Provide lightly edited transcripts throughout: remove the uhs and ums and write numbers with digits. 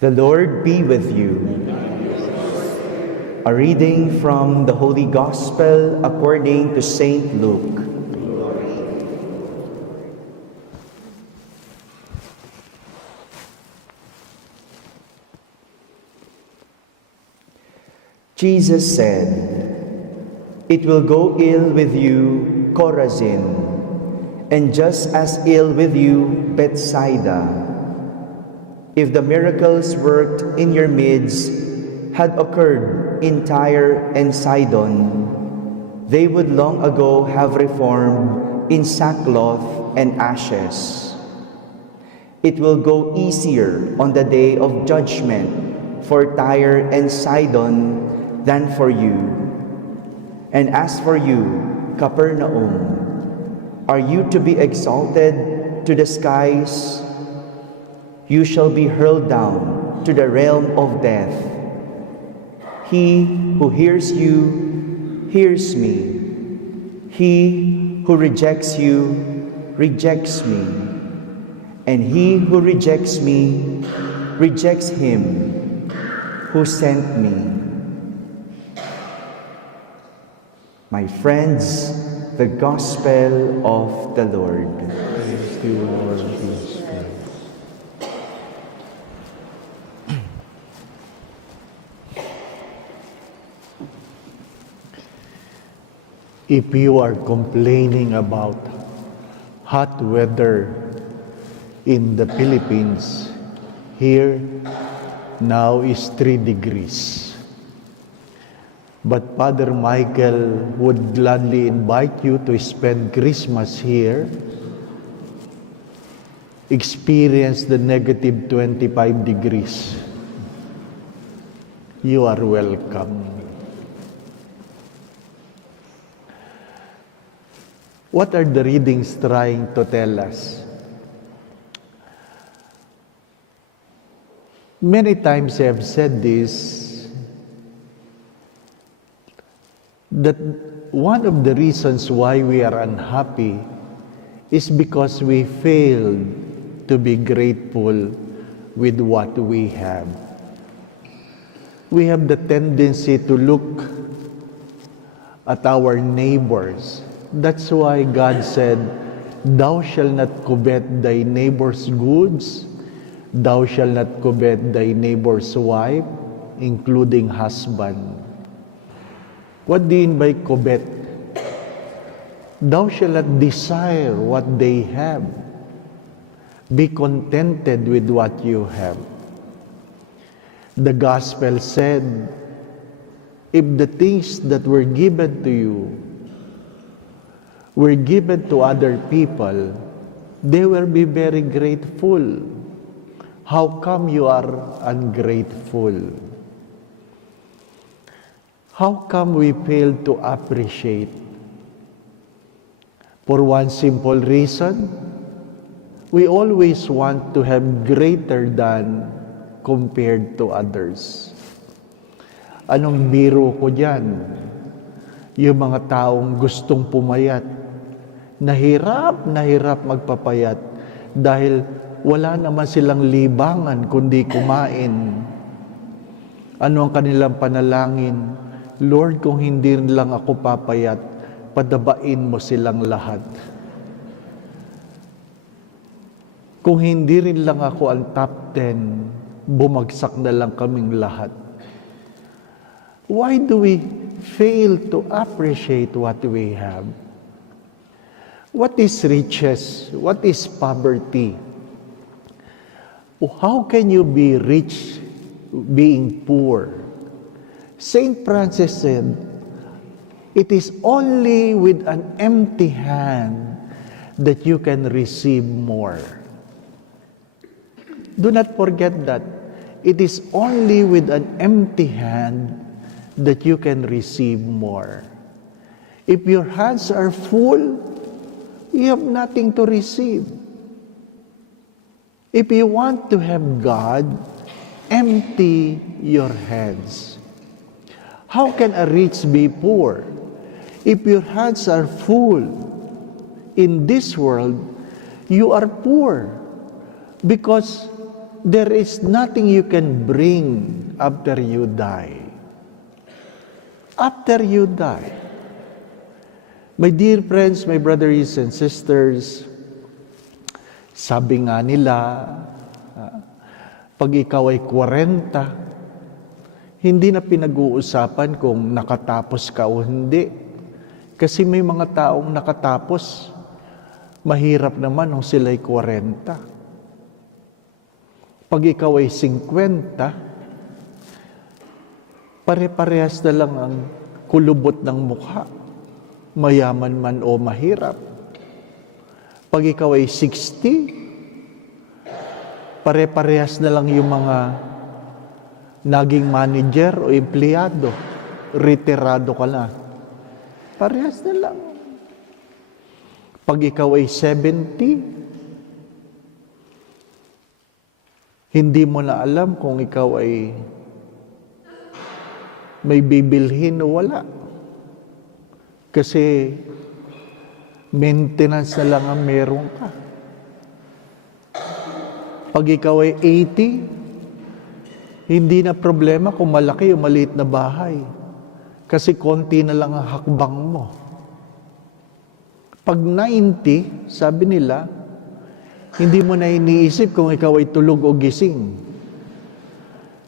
The Lord be with you. A reading from the Holy Gospel according to Saint Luke. Jesus said, "It will go ill with you, Chorazin, and just as ill with you, Bethsaida. If the miracles worked in your midst had occurred in Tyre and Sidon, they would long ago have reformed in sackcloth and ashes. It will go easier on the day of judgment for Tyre and Sidon than for you. And as for you, Capernaum, are you to be exalted to the skies? You shall be hurled down to the realm of death. He who hears you, hears me. He who rejects you, rejects me. And he who rejects me, rejects him who sent me." My friends, the Gospel of the Lord. Praise to you, Lord Jesus Christ. If you are complaining about hot weather in the Philippines, here now is 3 degrees. But Father Michael would gladly invite you to spend Christmas here, experience the negative 25 degrees. You are welcome. What are the readings trying to tell us? Many times I have said this, that one of the reasons why we are unhappy is because we failed to be grateful with what we have. We have the tendency to look at our neighbors. That's why God said, "Thou shalt not covet thy neighbor's goods, thou shalt not covet thy neighbor's wife," including husband. What do you mean by covet? Thou shalt not desire what they have. Be contented with what you have. The gospel said, if the things that were given to you were given to other people, they will be very grateful. How come you are ungrateful? How come we fail to appreciate? For one simple reason, we always want to have greater than compared to others. Anong biro ko dyan? Yung mga taong gustong pumayat, nahirap magpapayat dahil wala naman silang libangan kundi kumain. Ano ang kanilang panalangin? Lord, kung hindi lang ako papayat, padabain mo silang lahat. Kung hindi rin lang ako ang top 10, bumagsak na lang kaming lahat. Why do we fail to appreciate what we have? What is riches? What is poverty? How can you be rich being poor? Saint Francis said, "It is only with an empty hand that you can receive more." Do not forget that. It is only with an empty hand that you can receive more. If your hands are full, you have nothing to receive. If you want to have God, empty your hands. How can a rich be poor? If your hands are full in this world, you are poor because there is nothing you can bring after you die. After you die. My dear friends, my brothers and sisters, sabi nga nila, pag ikaw ay 40, hindi na pinag-uusapan kung nakatapos ka o hindi. Kasi may mga taong nakatapos, mahirap naman kung sila'y 40. Pag ikaw ay 50, pare-parehas na lang ang kulubot ng mukha, mayaman man o mahirap. Pag ikaw ay 60, pare-parehas na lang yung mga naging manager o empleyado, retirado ka na. Parehas na lang. Pag ikaw ay 70, hindi mo na alam kung ikaw ay may bibilhin o wala. Kasi maintenance na lang ang meron ka. Pag ikaw ay 80, hindi na problema kung malaki o maliit na bahay. Kasi konti na lang ang hakbang mo. Pag 90, sabi nila, hindi mo na iniisip kung ikaw ay tulog o gising.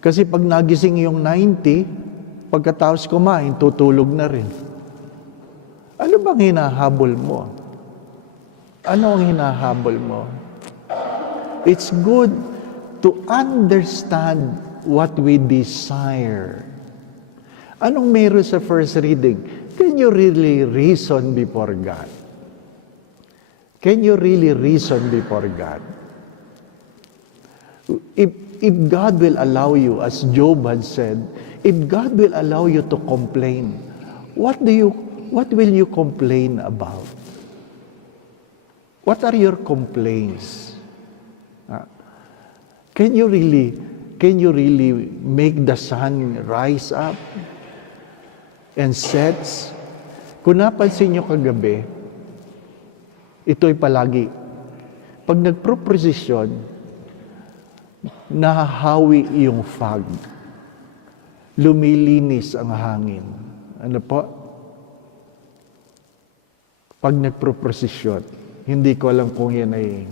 Kasi pag nagising yung 90, pagkatapos kumain, tutulog na rin. Ano bang hinahabol mo? Ano ang hinahabol mo? It's good to understand what we desire. Anong meron sa first reading? Can you really reason before God? Can you really reason before God? If God will allow you, as Job had said, if God will allow you to complain, what will you complain about? What are your complaints? Can you really make the sun rise up and sets? Kung napansin nyo kagabi, ito'y palagi. Pag nagproposisyon, nahahawi yung fog. Lumilinis ang hangin. Ano po? Pag nagproposisyon, hindi ko alam kung yan ay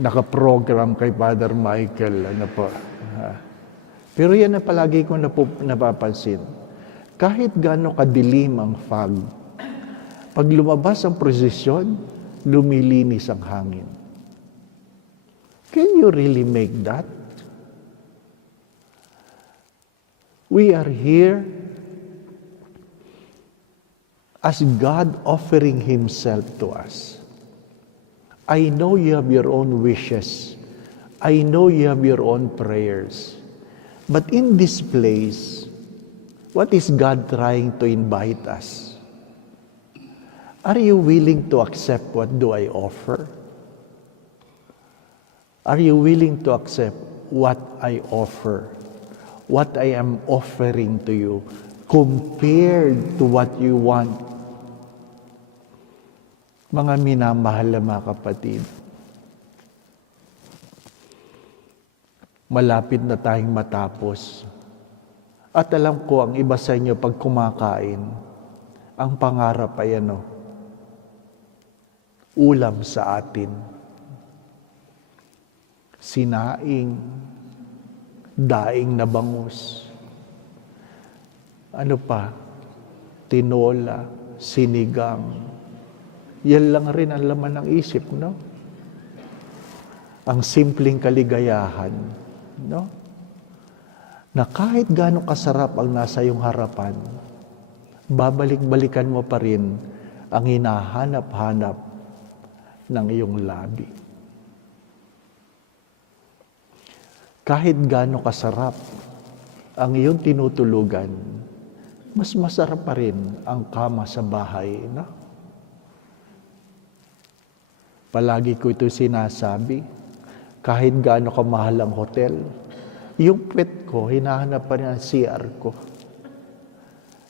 nakaprogram kay Father Michael. Ano po? Pero yan na palagi ko napapansin. Kahit gaano kadilim ang fog, pag lumabas ang prosesyon, lumilinis ang hangin. Can you really make that? We are here as God offering Himself to us. I know you have your own wishes. I know you have your own prayers. But in this place, what is God trying to invite us? Are you willing to accept what do I offer? Are you willing to accept what I offer? What I am offering to you compared to what you want? Mga minamahal na mga kapatid, malapit na tayong matapos. At alam ko, ang iba sa inyo pag kumakain, ang pangarap ay ulam sa atin. Sinaing, daing na bangus. Ano pa? Tinola, sinigang. Yan lang rin ang laman ng isip, no? Ang simpleng kaligayahan, no? Na kahit gaano kasarap ang nasa iyong harapan, babalik-balikan mo pa rin ang hinahanap-hanap ng iyong labi. Kahit gaano kasarap ang iyong tinutulugan, mas masarap pa rin ang kama sa bahay, no? Palagi ko ito sinasabi, kahit gaano kamahal ang hotel, yung pet ko, hinahanap pa rin ang CR ko.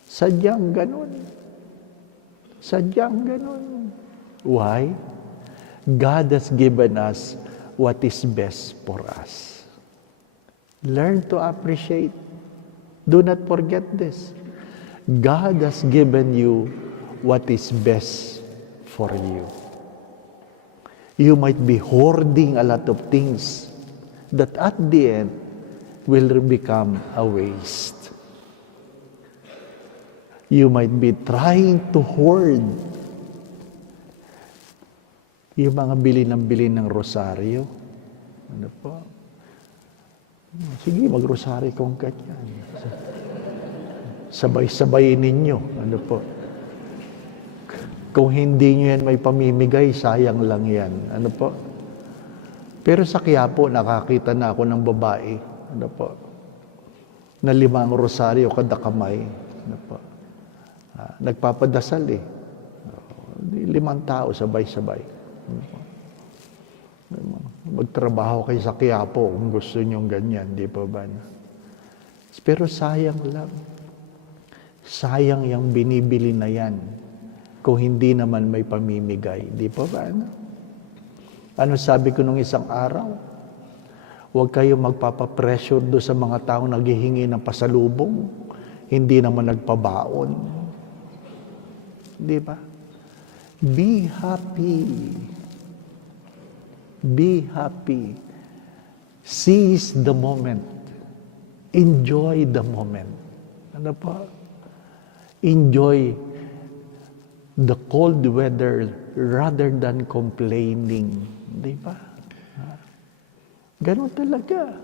Sadyang ganun. Sadyang ganun. Why? God has given us what is best for us. Learn to appreciate. Do not forget this. God has given you what is best for you. You might be hoarding a lot of things that at the end will become a waste. You might be trying to hoard yung mga bili ng rosaryo. Ano po? Sige, mag-rosaryo kung ganyan. Sabay-sabayin ninyo. Ano po? Kung hindi nyo yan may pamimigay, sayang lang yan. Ano po? Pero sa Quiapo, nakakita na ako ng babae. Ano po? Na 5 rosaryo kada kamay. Ano po? Nagpapadasal eh. 5 tao, sabay-sabay. Ano po? Magtrabaho kayo sa Quiapo kung gusto nyo ganyan. Di pa ba? Pero sayang lang. Sayang yung binibili na yan kung hindi naman may pamimigay. Di pa ba? Ano sabi ko nung isang araw? Huwag kayo magpapapressure do sa mga taong naghihingi ng pasalubong. Hindi naman nagpabaon. Di ba? Be happy. Be happy. Seize the moment. Enjoy the moment. Ano pa? Enjoy the cold weather rather than complaining. Di ba? Ganon talaga.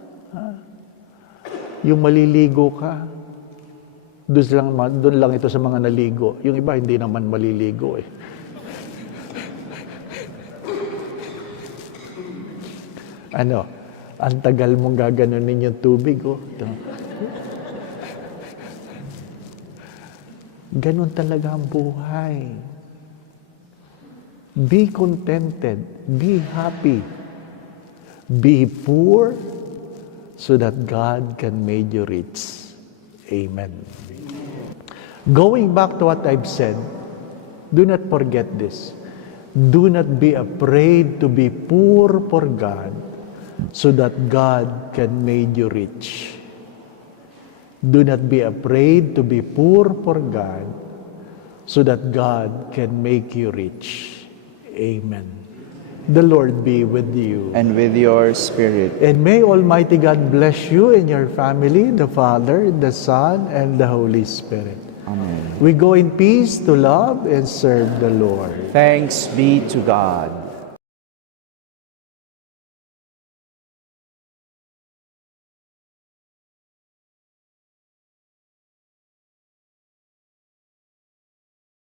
Yung maliligo ka, doon lang ito sa mga naligo. Yung iba hindi naman maliligo eh. Ano? Ang tagal mong gaganunin yung tubig, oh. Ganon talaga ang buhay. Be contented. Be happy. Be poor so that God can make you rich. Amen. Going back to what I've said, do not forget this. Do not be afraid to be poor for God so that God can make you rich. Do not be afraid to be poor for God so that God can make you rich. Amen. The Lord be with you. And with your spirit. And may Almighty God bless you and your family, the Father, the Son, and the Holy Spirit. Amen. We go in peace to love and serve the Lord. Thanks be to God.